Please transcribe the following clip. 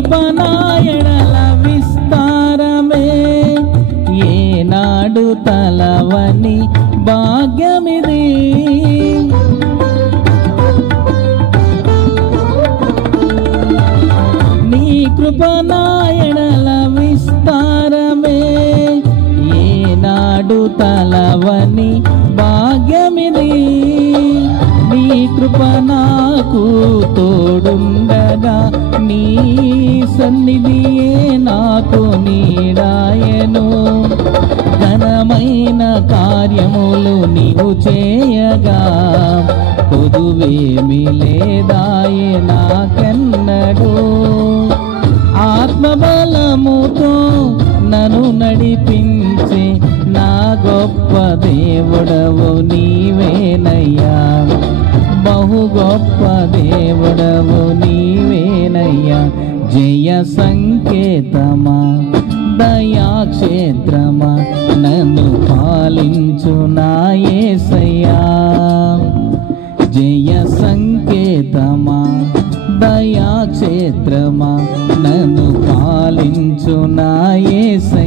కృప నా ఎడల విస్తారమే, ఏనాడు తలవని భాగ్యమిది. నీ కృప నా ఎడల విస్తారమే, ఏనాడు తలవని భాగ్యమిది. నీ కృప నాకు తోడుండగా, నీ సన్నిధియే నాకు నీడాయను. ఘనమైన కార్యములు నీవు చేయగా, కొదువేమి లేదాయే నాకెన్నడు. ఆత్మబలముతో నన్ను నడిపించే నా గొప్ప దేవుడవు నీవేనయ్యా, బహు గొప్ప దేవుడవు నీవేనయ్యా. జయ సంకేతమా దయాక్షేత్రమా, నన్ను పాలించు నా యేసయ్యా. జయ సంకేతమా దయాక్షేత్రమా, నన్ను పాలించు నా యేసయ్యా.